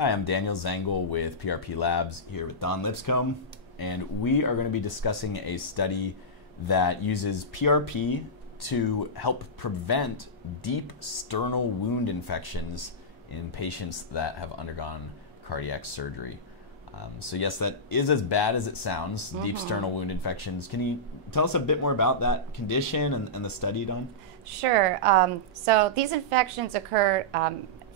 Hi, I'm Daniel Zengel with PRPLabs here with Don Lipscomb, and we are going to be discussing a study that uses PRP to help prevent deep sternal wound infections in patients that have undergone cardiac surgery. So yes, that is as bad as it sounds, deep sternal wound infections. Can you tell us a bit more about that condition and the study, Don? Sure. So these infections occur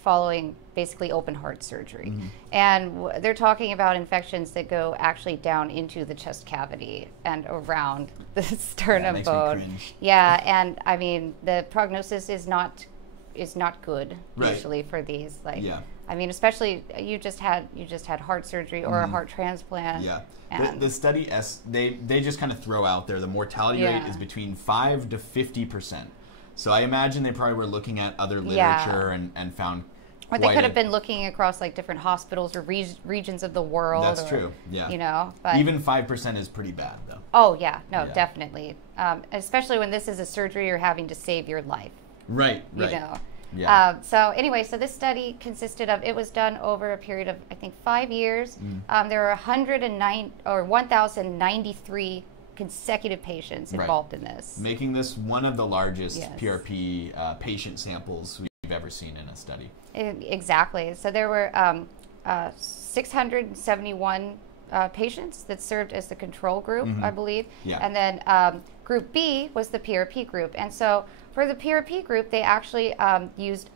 following basically open heart surgery. And they're talking about infections that go actually down into the chest cavity and around the sternum bone. Me cringe. Yeah, and I mean, the prognosis is not good usually for these. I mean, especially you just had heart surgery or a heart transplant. Yeah. The study, they just kind of throw out there the mortality rate is between 5 to 50%. So I imagine they probably were looking at other literature and found. Or they could have been looking across like different hospitals or regions of the world. That's true. Yeah. You know, but even 5% is pretty bad, though. Oh yeah, no, definitely. Especially when this is a surgery you're having to save your life. Right. You know. Yeah. So anyway, so this study consisted of, it was done over a period of, I think, 5 years. There were 1,093 consecutive patients involved in this. Making this one of the largest PRP patient samples we've ever seen in a study. Exactly. So there were 671 patients that served as the control group, I believe. Yeah. And then group B was the PRP group. And so for the PRP group, they actually used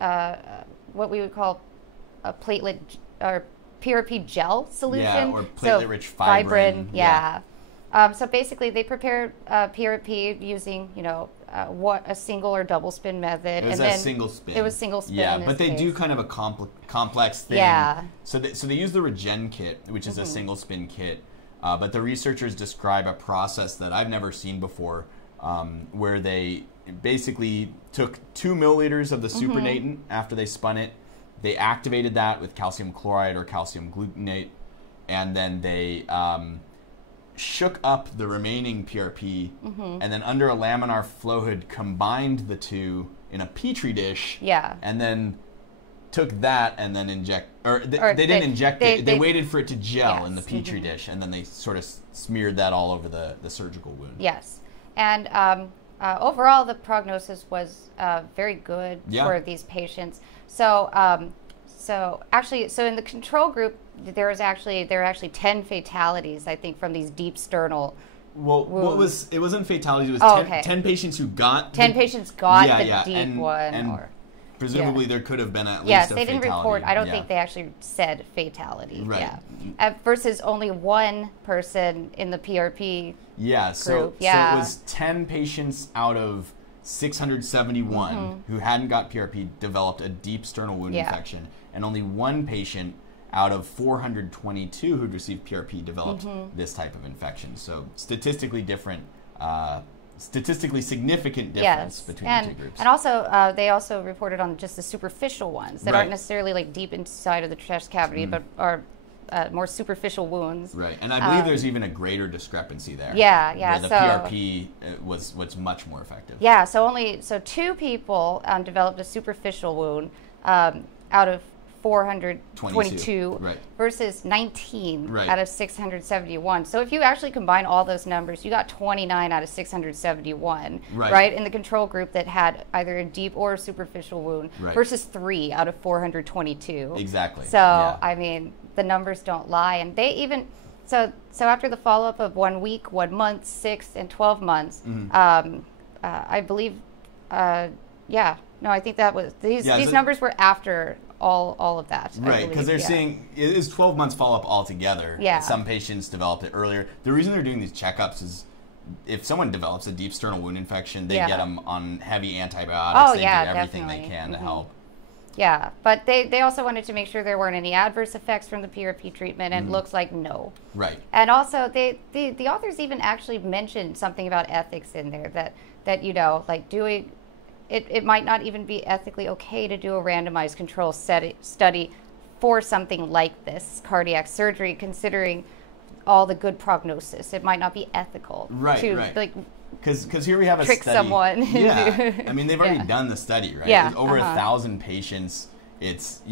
what we would call a platelet or PRP gel solution. Yeah, or platelet-rich fibrin. So basically, they prepared PRP using, you know, a single or double spin method. It was a single spin. It was single spin. Yeah, but they do kind of a complex thing. Yeah. So they use the Regen kit, which is a single spin kit. But the researchers describe a process that I've never seen before, where they basically took 2 milliliters of the supernatant after they spun it. They activated that with calcium chloride or calcium gluconate, and then they shook up the remaining PRP, and then under a laminar flow hood combined the two in a petri dish, and then took that and then they didn't inject it. They waited for it to gel in the petri dish, and then they sort of smeared that all over the surgical wound. Yes, and overall the prognosis was very good for these patients. So so in the control group, there were actually 10 fatalities, I think, from these deep sternal wounds. It wasn't fatalities. It was 10 patients who got the deep one. And presumably there could have been at least yes, a they didn't fatality. report. I don't think they actually said fatality. Right. Versus only one person in the PRP group. So it was 10 patients out of 671 who hadn't got PRP developed a deep sternal wound infection, and only one patient out of 422 who'd received PRP developed this type of infection. So statistically significant difference between the two groups. And also, they also reported on just the superficial ones that aren't necessarily like deep inside of the chest cavity, but are more superficial wounds. Right, and I believe there's even a greater discrepancy there. Where the PRP was much more effective. Yeah, so 2 people developed a superficial wound out of 422 versus 19 out of 671. So if you actually combine all those numbers, you got 29 out of 671, right? In the control group that had either a deep or a superficial wound versus 3 out of 422. Exactly. So, I mean, the numbers don't lie. And they even, so after the follow-up of 1 week, 1 month, 6 and 12 months, I believe, I think that was, these numbers were after all of that. Right, because they're saying it is 12 months follow-up altogether. Yeah. Some patients developed it earlier. The reason they're doing these checkups is if someone develops a deep sternal wound infection, they get them on heavy antibiotics. They do everything they can to help. Yeah, but they also wanted to make sure there weren't any adverse effects from the PRP treatment, and it looks like no. Right. And also, the authors even actually mentioned something about ethics in there, that you know, like doing, it might not even be ethically okay to do a randomized control study for something like this, cardiac surgery, considering all the good prognosis. It might not be ethical to like Because here we have a trick study. someone. Yeah, I mean they've already done the study, right? Yeah, It's over 1,000 patients. It's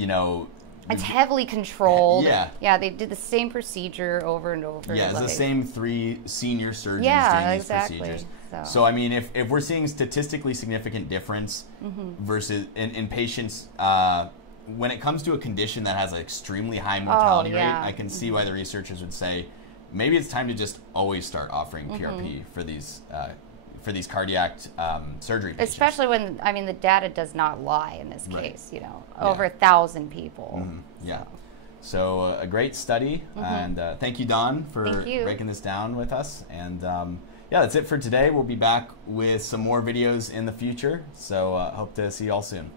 It's heavily controlled. Yeah. Yeah, they did the same procedure over and over. Yeah, it's the same 3 senior surgeons doing these procedures. So I mean, if we're seeing statistically significant difference versus in patients, when it comes to a condition that has an extremely high mortality rate, I can see why the researchers would say maybe it's time to just always start offering PRP for these cardiac surgery patients. Especially when, I mean, the data does not lie in this case, you know, over 1,000 people. Yeah. So a great study, and thank you, Dawn, for breaking this down with us. And yeah, that's it for today. We'll be back with some more videos in the future, so hope to see you all soon.